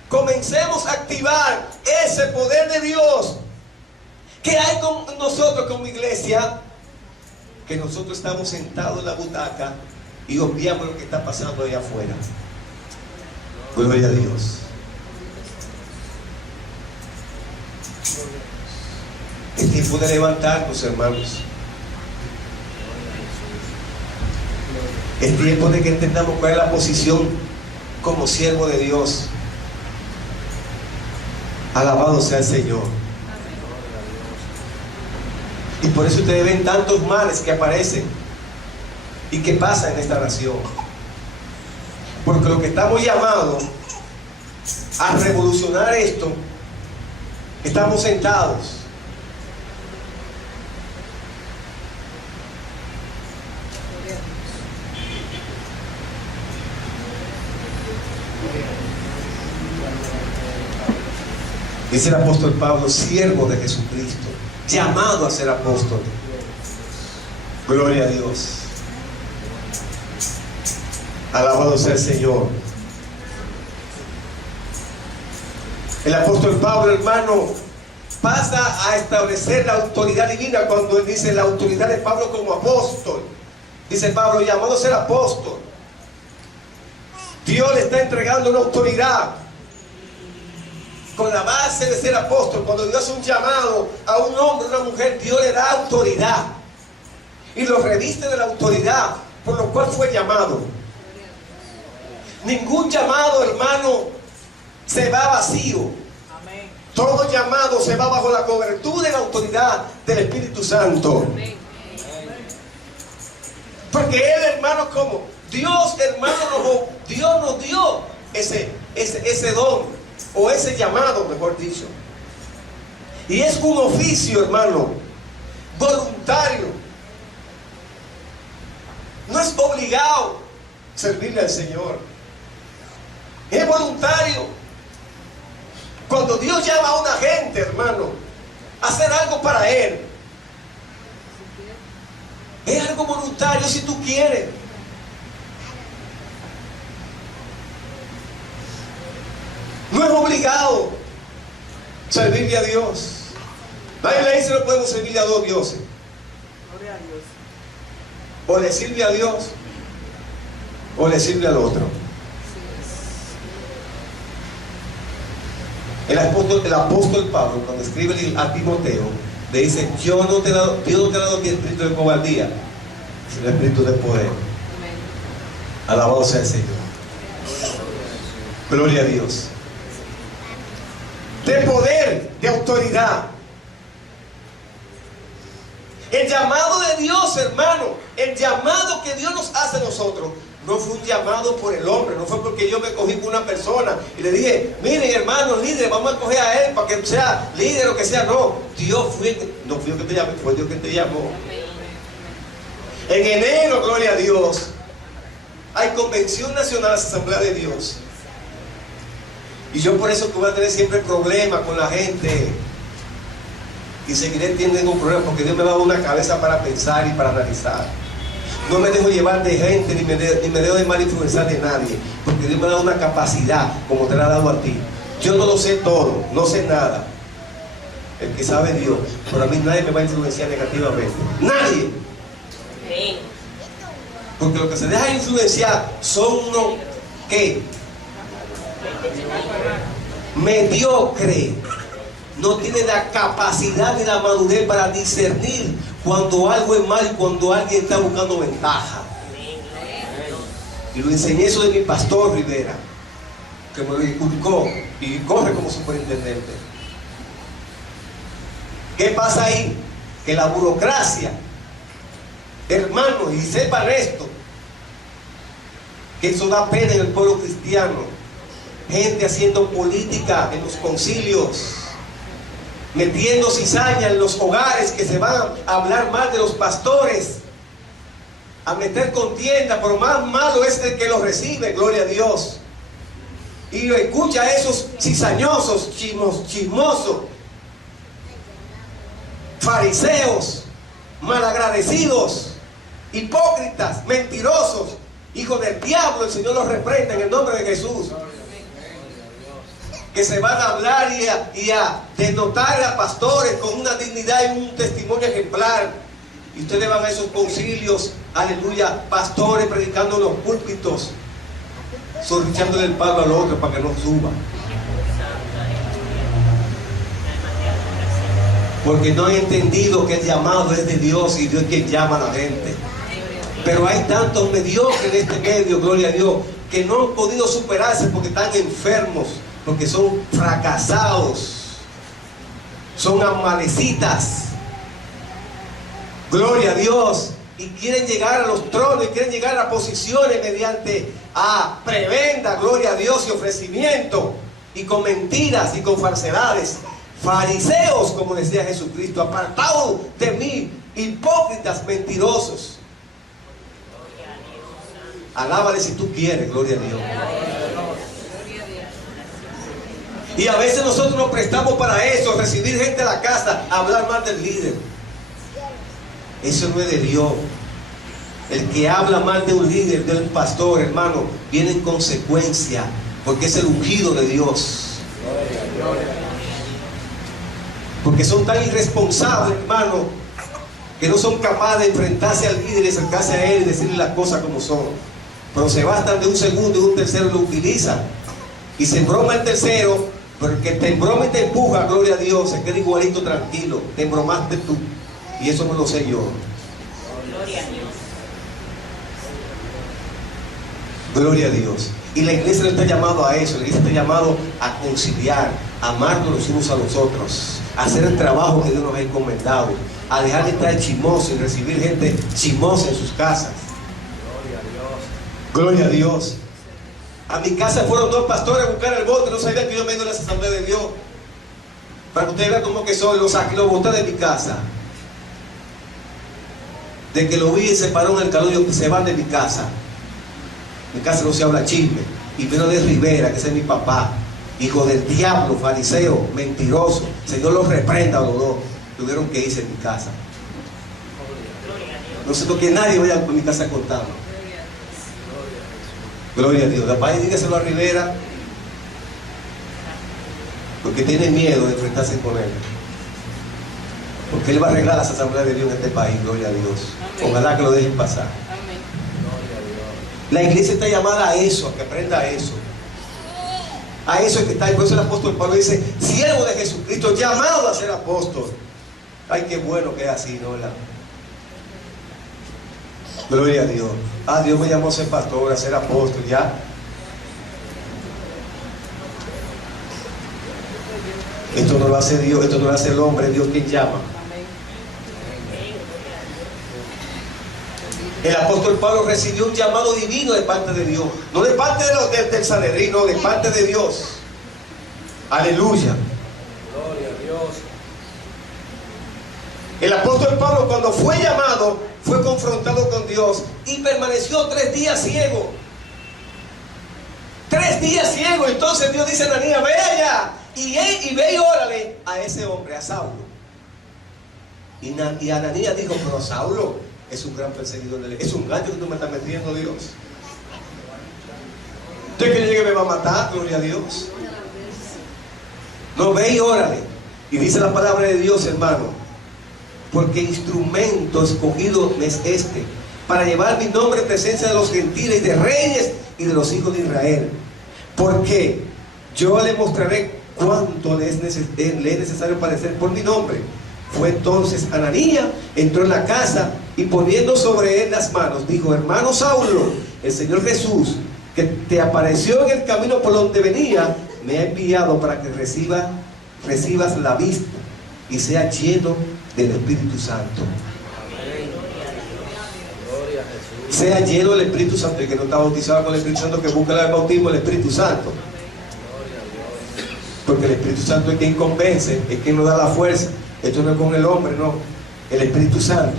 comencemos a activar ese poder de Dios que hay con nosotros como iglesia, que nosotros estamos sentados en la butaca y obviamos lo que está pasando allá afuera. Gloria a Dios. Es tiempo de levantarnos, hermanos. Es tiempo de que entendamos cuál es la posición como siervo de Dios. Alabado sea el Señor. Y por eso ustedes ven tantos males que aparecen y que pasan en esta nación. Porque lo que estamos llamados a revolucionar esto, estamos sentados. Dice el apóstol Pablo, siervo de Jesucristo, llamado a ser apóstol. Gloria a Dios. Alabado sea el Señor. El apóstol Pablo, hermano, pasa a establecer la autoridad divina cuando él dice la autoridad de Pablo como apóstol. Dice Pablo, llamado a ser apóstol. Dios le está entregando una autoridad con la base de ser apóstol. Cuando Dios hace un llamado a un hombre, a una mujer, Dios le da autoridad y lo reviste de la autoridad por lo cual fue llamado. Ningún llamado, hermano, se va vacío. Todo llamado se va bajo la cobertura y la autoridad del Espíritu Santo. Porque Él, hermano, como Dios, hermano, Dios nos dio ese don, o ese llamado, mejor dicho. Y es un oficio, hermano, voluntario. No es obligado servirle al Señor. Es voluntario. Cuando Dios llama a una gente, hermano, a hacer algo para Él, es algo voluntario si tú quieres. No es obligado servirle a Dios. Nadie le dice no podemos servirle a dos dioses. O le sirve a Dios o le sirve al otro. El apóstol Pablo, cuando escribe a Timoteo, le dice, Dios no te ha dado el espíritu de cobardía, sino el espíritu de poder. Alabado sea el Señor. Gloria a Dios. De poder, de autoridad. El llamado de Dios, hermano, el llamado que Dios nos hace a nosotros, no fue un llamado por el hombre, no fue porque yo me cogí con una persona y le dije, miren hermano, líder, vamos a coger a él para que sea líder o que sea. No, Dios no fue yo que te llamé, fue Dios que te llamó. En enero, gloria a Dios, hay Convención Nacional de la Asamblea de Dios. Y yo por eso que voy a tener siempre problemas con la gente. Y seguiré teniendo un problema porque Dios me ha dado una cabeza para pensar y para analizar. No me dejo llevar de gente ni me dejo de mal influenciar de nadie, porque Dios me ha dado una capacidad como te la ha dado a ti. Yo no lo sé todo, no sé nada. El que sabe Dios, pero a mí nadie me va a influenciar negativamente. Nadie. Porque los que se dejan influenciar son unos ¿qué? Mediocre. No tiene la capacidad ni la madurez para discernir cuando algo es mal y cuando alguien está buscando ventaja. Y lo enseñé eso de mi pastor Rivera, que me lo inculcó y corre como superintendente. ¿Qué pasa ahí? Que la burocracia, hermanos, y sepan esto, que eso da pena en el pueblo cristiano. Gente haciendo política en los concilios, metiendo cizaña en los hogares, que se van a hablar mal de los pastores, a meter contienda, pero más malo es el que los recibe, gloria a Dios. Y escucha a esos cizañosos, chismosos, fariseos, malagradecidos, hipócritas, mentirosos, hijos del diablo. El Señor los reprenda en el nombre de Jesús. Que se van a hablar y a denotar a pastores con una dignidad y un testimonio ejemplar. Y ustedes van a esos concilios, aleluya, pastores predicando en los púlpitos, sorrichándole el palo al otro para que no suba. Porque no han entendido que el llamado es de Dios y Dios es quien llama a la gente. Pero hay tantos mediocres en este medio, gloria a Dios, que no han podido superarse porque están enfermos, porque son fracasados, son amalecitas, gloria a Dios, y quieren llegar a los tronos y quieren llegar a posiciones mediante a prebenda, gloria a Dios, y ofrecimiento, y con mentiras y con falsedades. Fariseos, como decía Jesucristo, apartados de mí, hipócritas, mentirosos. Alábale si tú quieres, gloria a Dios. Y a veces nosotros nos prestamos para eso, recibir gente a la casa, hablar mal del líder. Eso no es de Dios. El que habla mal de un líder, de un pastor, hermano, viene en consecuencia, porque es el ungido de Dios. Porque son tan irresponsables, hermano, que no son capaces de enfrentarse al líder y acercarse a él y decirle las cosas como son. Pero se bastan de un segundo y de un tercero lo utilizan. Y se embroma el tercero, pero el que te embroma y te empuja, gloria a Dios, se queda igualito tranquilo. Te embromaste tú. Y eso no lo sé yo. Gloria a Dios. Gloria a Dios. Y la iglesia no está llamado a eso. La iglesia está llamado a conciliar, a amarnos los unos a los otros, a hacer el trabajo que Dios nos ha encomendado, a dejar de estar chismoso y recibir gente chismosa en sus casas. Gloria a Dios. A mi casa fueron dos pastores a buscar el bote, no sabían que yo me he ido a la asamblea de Dios. Para que ustedes vean cómo que soy, lo boté de mi casa. De que lo vi y se paró en el calor, se van de mi casa. En mi casa no se habla chisme. Y vino de Rivera, que ese es mi papá, hijo del diablo, fariseo, mentiroso. Señor los reprenda a los dos. Tuvieron que irse en mi casa. No sé por qué nadie vaya a mi casa a contarlo. Gloria a Dios. La paz, dígaselo a Rivera, porque tiene miedo de enfrentarse con él. Porque él va a arreglar las asambleas de Dios en este país, gloria a Dios. Ojalá que lo dejen pasar. La iglesia está llamada a eso, a que aprenda a eso. A eso es que está. Por eso el apóstol Pablo dice, siervo de Jesucristo, llamado a ser apóstol. Ay, qué bueno que es así, ¿no? Gloria a Dios. Ah, Dios me llamó a ser pastor, a ser apóstol, ya. Esto no lo hace Dios, esto no lo hace el hombre, Dios quien llama. El apóstol Pablo recibió un llamado divino de parte de Dios, no de parte del Sanedrín, no, de parte de Dios. Aleluya. Gloria a Dios. El apóstol Pablo, cuando fue llamado, fue confrontado con Dios y permaneció 3 días ciego. 3 días ciego. Entonces Dios dice a Ananías: ve allá y ve y órale a ese hombre, a Saulo. Y Ananías dijo: pero Saulo es un gran perseguidor de la iglesia. Es un gallo que tú me estás metiendo, Dios. ¿Usted cree que me va a matar? Gloria a Dios. No, ve y órale. Y dice la palabra de Dios, hermano: porque instrumento escogido es este, para llevar mi nombre en presencia de los gentiles y de reyes y de los hijos de Israel. Porque yo le mostraré cuánto le es necesario padecer por mi nombre. Fue entonces Ananías, entró en la casa y poniendo sobre él las manos, dijo: hermano Saulo, el Señor Jesús, que te apareció en el camino por donde venía, me ha enviado para que recibas la vista y seas lleno del Espíritu Santo. Gloria a Jesús. Sea lleno del Espíritu Santo. El que no está bautizado con el Espíritu Santo, que busca el bautismo del Espíritu Santo. Porque el Espíritu Santo es quien convence, es quien nos da la fuerza. Esto no es con el hombre, no, el Espíritu Santo.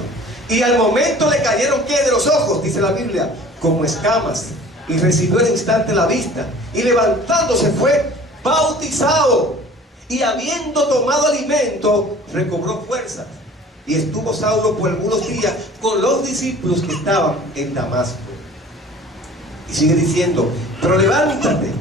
Y al momento le cayeron, ¿qué? De los ojos, dice la Biblia, como escamas, y recibió al instante la vista, y levantándose fue bautizado, y habiendo tomado alimento recobró fuerzas. Y estuvo Saulo por algunos días con los discípulos que estaban en Damasco. Y sigue diciendo: pero levántate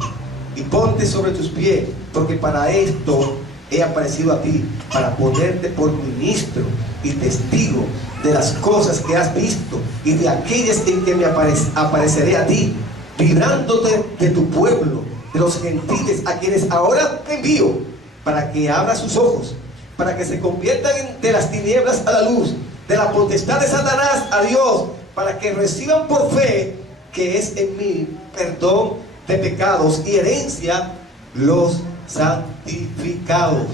y ponte sobre tus pies, porque para esto he aparecido a ti, para ponerte por ministro y testigo de las cosas que has visto y de aquellas en que me apareceré a ti, librándote de tu pueblo, de los gentiles, a quienes ahora te envío, para que abra sus ojos, para que se conviertan de las tinieblas a la luz, de la potestad de Satanás a Dios, para que reciban por fe que es en mí perdón de pecados y herencia los santificados.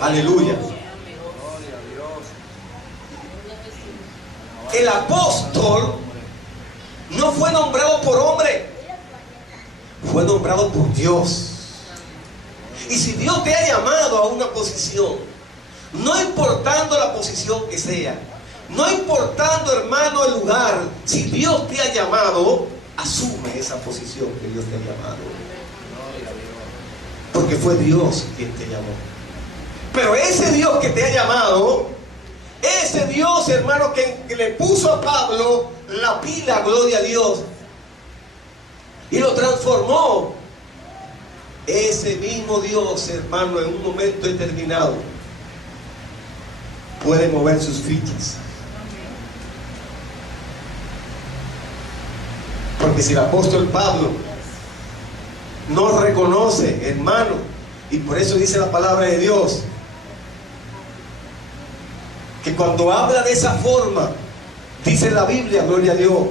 Aleluya. El apóstol no fue nombrado por hombre, fue nombrado por Dios. Y si Dios te ha llamado a una posición, no importando la posición que sea, no importando, hermano, el lugar, si Dios te ha llamado, asume esa posición que Dios te ha llamado. Porque fue Dios quien te llamó. Pero ese Dios que te ha llamado, ese Dios, hermano, que le puso a Pablo la pila, gloria a Dios, y lo transformó, ese mismo Dios, hermano, en un momento determinado puede mover sus fichas. Porque si el apóstol Pablo no reconoce, hermano, y por eso dice la palabra de Dios, que cuando habla de esa forma, dice la Biblia, gloria a Dios,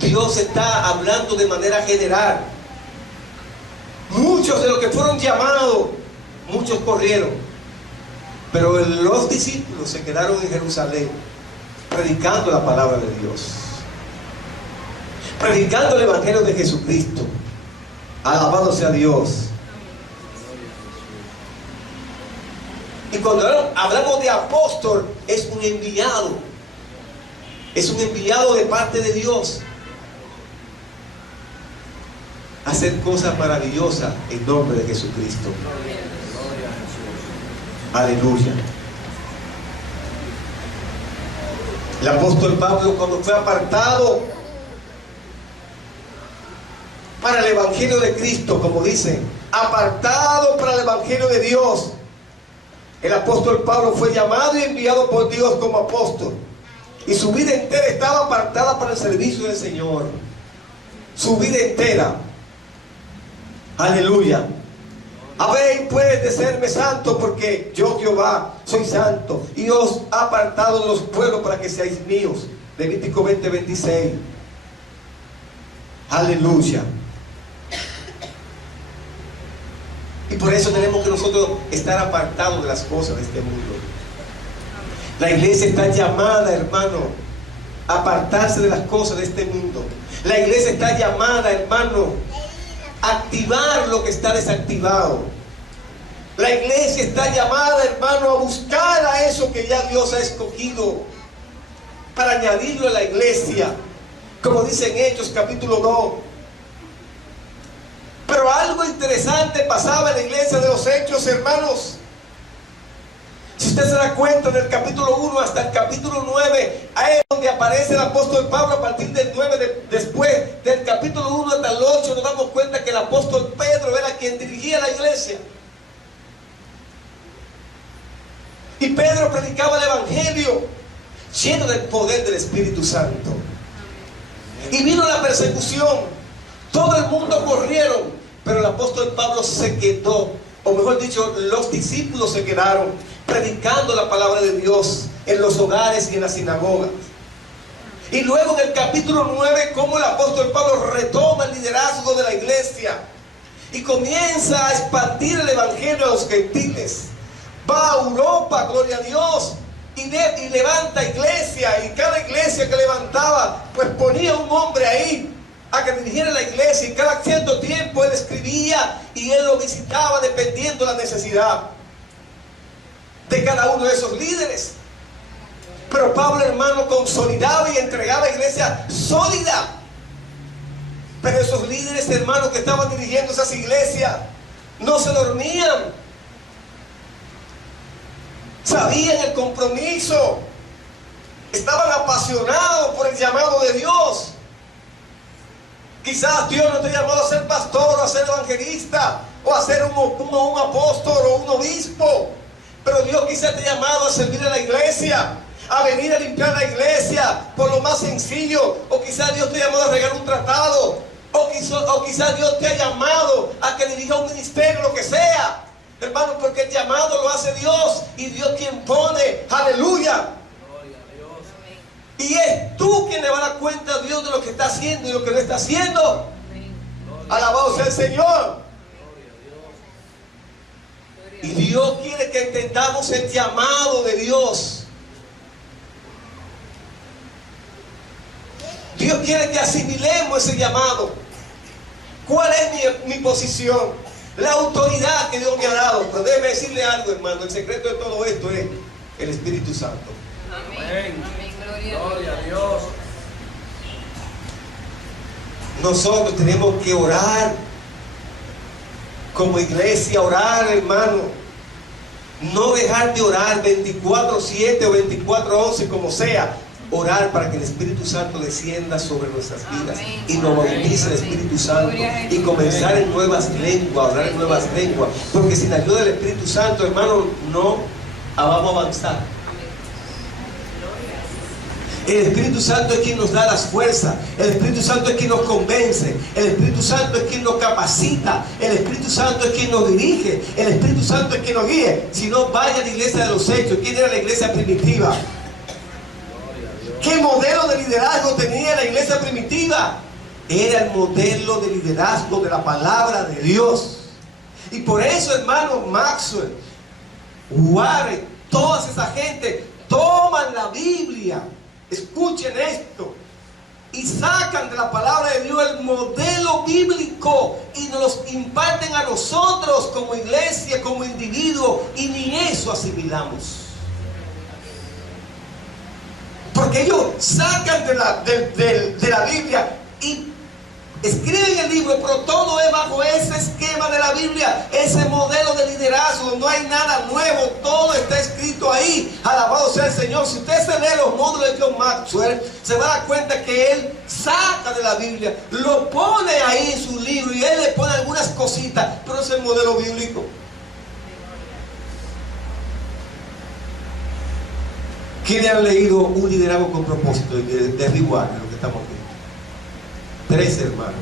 Dios está hablando de manera general. Muchos de los que fueron llamados, muchos corrieron, pero los discípulos se quedaron en Jerusalén predicando la palabra de Dios, predicando el evangelio de Jesucristo. Alabado sea Dios. Y cuando hablamos de apóstol, es un enviado, es un enviado de parte de Dios a hacer cosas maravillosas en nombre de Jesucristo. Aleluya. El apóstol Pablo, cuando fue apartado para el evangelio de Cristo, como dice, apartado para el evangelio de Dios, el apóstol Pablo fue llamado y enviado por Dios como apóstol, y su vida entera estaba apartada para el servicio del Señor. Su vida entera. Aleluya. Habéis pues de serme santo, porque yo Jehová soy santo, y os he apartado de los pueblos para que seáis míos. Levítico 20:26. Aleluya. Y por eso tenemos que nosotros estar apartados de las cosas de este mundo. La iglesia está llamada, hermano, a apartarse de las cosas de este mundo. La iglesia está llamada, hermano, a activar lo que está desactivado. La iglesia está llamada, hermano, a buscar a eso que ya Dios ha escogido para añadirlo a la iglesia, como dice en Hechos capítulo 2. Pero algo interesante pasaba en la iglesia de los Hechos, hermanos. Si usted se da cuenta, del capítulo 1 hasta el capítulo 9, ahí es donde aparece el apóstol Pablo. A partir del 9, después del capítulo 1 hasta el 8, nos damos cuenta que el apóstol Pedro era quien dirigía la iglesia. Y Pedro predicaba el evangelio lleno del poder del Espíritu Santo. Y vino la persecución. Todo el mundo corrieron, pero el apóstol Pablo se quedó, o mejor dicho, los discípulos se quedaron predicando la palabra de Dios en los hogares y en las sinagogas. Y luego en el capítulo 9, como el apóstol Pablo retoma el liderazgo de la iglesia y comienza a expandir el evangelio a los gentiles. Va a Europa, gloria a Dios, y levanta iglesia, y cada iglesia que levantaba, pues ponía un hombre ahí a que dirigiera la iglesia, y cada cierto tiempo él escribía y él lo visitaba dependiendo de la necesidad de cada uno de esos líderes. Pero Pablo, hermano, consolidaba y entregaba iglesia sólida. Pero esos líderes, hermanos, que estaban dirigiendo esas iglesias, no se dormían. Sabían el compromiso. Estaban apasionados por el llamado de Dios. Quizás Dios no te llamó a ser pastor, o a ser evangelista, o a ser un apóstol o un obispo. Pero Dios quizás te ha llamado a servir a la iglesia, a venir a limpiar la iglesia por lo más sencillo. O quizás Dios te ha llamado a regar un tratado. O quizás Dios te ha llamado a que dirija un ministerio, lo que sea. Hermano, porque el llamado lo hace Dios, y Dios quien pone. Aleluya. Y es tú quien le va a dar cuenta a Dios de lo que está haciendo y lo que no está haciendo. Alabado sea el Señor. Y Dios quiere que entendamos el llamado de Dios. Dios quiere que asimilemos ese llamado. ¿Cuál es mi posición? La autoridad que Dios me ha dado. Pero déjeme decirle algo, hermano. El secreto de todo esto es el Espíritu Santo. Amén. Amén. Gloria a Dios. Nosotros tenemos que orar como iglesia, orar, hermano. No dejar de orar 24/7 o 24/11, como sea. Orar para que el Espíritu Santo descienda sobre nuestras vidas. Amén. Y nos bautice el Espíritu Santo. Y comenzar en nuevas lenguas, hablar en nuevas lenguas. Porque sin la ayuda del Espíritu Santo, hermano, no vamos a avanzar. El Espíritu Santo es quien nos da las fuerzas. El Espíritu Santo es quien nos convence. El Espíritu Santo es quien nos capacita. El Espíritu Santo es quien nos dirige. El Espíritu Santo es quien nos guíe. Si no, vaya a la iglesia de los Hechos. ¿Quién era la iglesia primitiva? ¿Qué modelo de liderazgo tenía la iglesia primitiva? Era el modelo de liderazgo de la palabra de Dios. Y por eso, hermano, Maxwell, Warren, toda esa gente toman la Biblia. Escuchen esto. Y sacan de la palabra de Dios el modelo bíblico y nos los imparten a nosotros como iglesia, como individuo, y ni eso asimilamos. Porque ellos sacan de la Biblia y escriben el libro, pero todo es bajo ese esquema de la Biblia, ese modelo de liderazgo. No hay nada nuevo, todo está escrito ahí. Alabado sea el Señor. Si usted se lee los módulos de John Maxwell, se va a dar cuenta que él saca de la Biblia, lo pone ahí en su libro, y él le pone algunas cositas, pero es el modelo bíblico. ¿Quiénes han leído Un liderazgo con propósito de Rick Warren, lo que estamos viendo? 3 hermanos.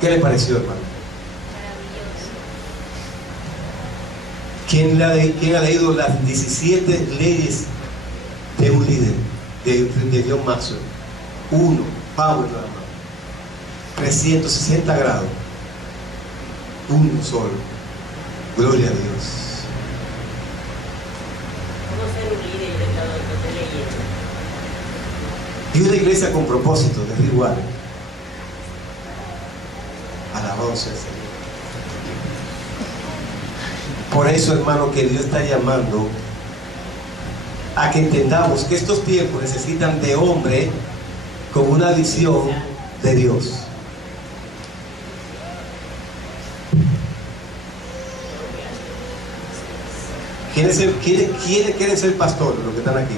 ¿Qué le pareció, hermano? ¿Quién ha leído las 17 leyes de un líder? De John Maxwell. Uno, power nada más. 360 grados. Uno solo. Gloria a Dios. ¿Cómo ser un líder de todo lo que estoy leyendo? Y una iglesia con propósito de rituales. Alabado sea el Señor. Por eso, hermano, que Dios está llamando a que entendamos que estos tiempos necesitan de hombre con una visión de Dios. ¿Quiénes quieren ser pastores, los que están aquí?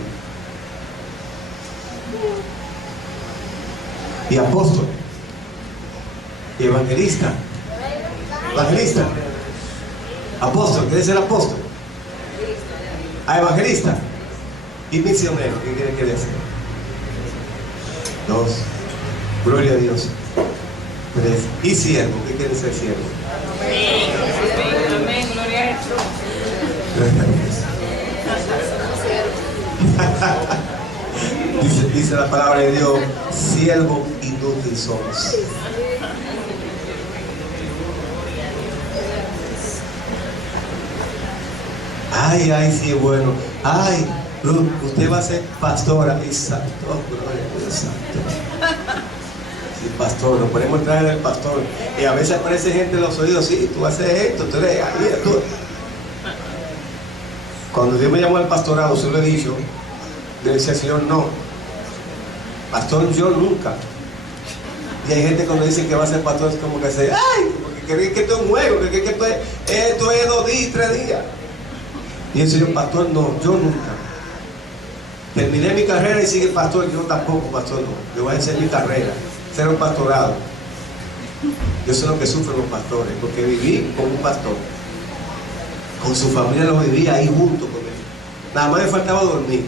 Y apóstol. Y evangelista. Evangelista. Apóstol, ¿quiere ser apóstol? Evangelista. Y misionero, ¿qué quiere ser? 2. Gloria a Dios. 3. Y siervo, ¿qué quiere ser siervo? Amén, gloria a Jesús. Dice la palabra de Dios, siervo inútil somos. Ay, sí, bueno. Ay, Ruth, usted va a ser pastora. Exacto, gloria a Dios santo. Sí, pastor, nos ponemos entrar en el pastor. Y a veces aparece gente en los oídos, sí, tú haces esto, tú eres ahí, tú. Cuando Dios me llamó al pastorado, se lo he dicho, le decía al Señor, no. Pastor, yo nunca. Y hay gente cuando dice que va a ser pastor, es como que se, ay, porque creen que esto es un juego, que esto es 2 días, 3 días. Y el Señor, pastor, no, yo nunca. Terminé mi carrera y sigue pastor, yo tampoco, pastor, no. Yo voy a hacer mi carrera, ser un pastorado. Yo sé lo que sufren los pastores, porque viví con un pastor. Con su familia lo vivía ahí junto con él. Nada más me faltaba dormir.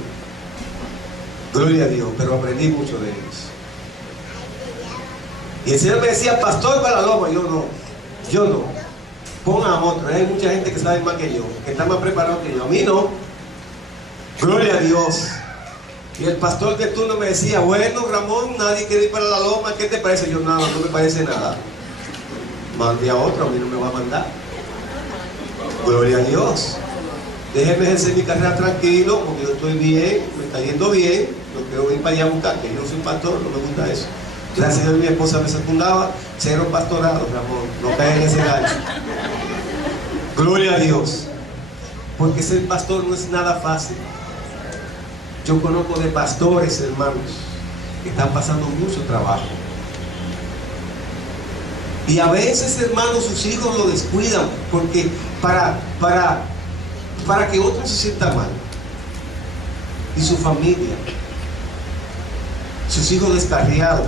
Gloria a Dios, pero aprendí mucho de ellos. Y el Señor me decía, pastor para la loma, yo no. Pongan a otro. Hay mucha gente que sabe más que yo, que está más preparado que yo. A mí no. Gloria a Dios. Y el pastor de turno me decía, bueno, Ramón, nadie quiere ir para la loma, ¿qué te parece? Yo, nada, no me parece nada. Mande a otro, a mí no me va a mandar. Gloria a Dios. Déjenme ejercer mi carrera tranquilo, porque yo estoy bien, me está yendo bien. No quiero ir para allá a buscar, que yo no soy pastor, no me gusta eso. Gracias a Dios mi esposa me secundaba, 0 pastorado, Ramón, no cae en ese gancho. Gloria a Dios. Porque ser pastor no es nada fácil. Yo conozco de pastores, hermanos, que están pasando mucho trabajo. Y a veces, hermanos, sus hijos lo descuidan porque para que otro se sienta mal. Y su familia, sus hijos descarriados.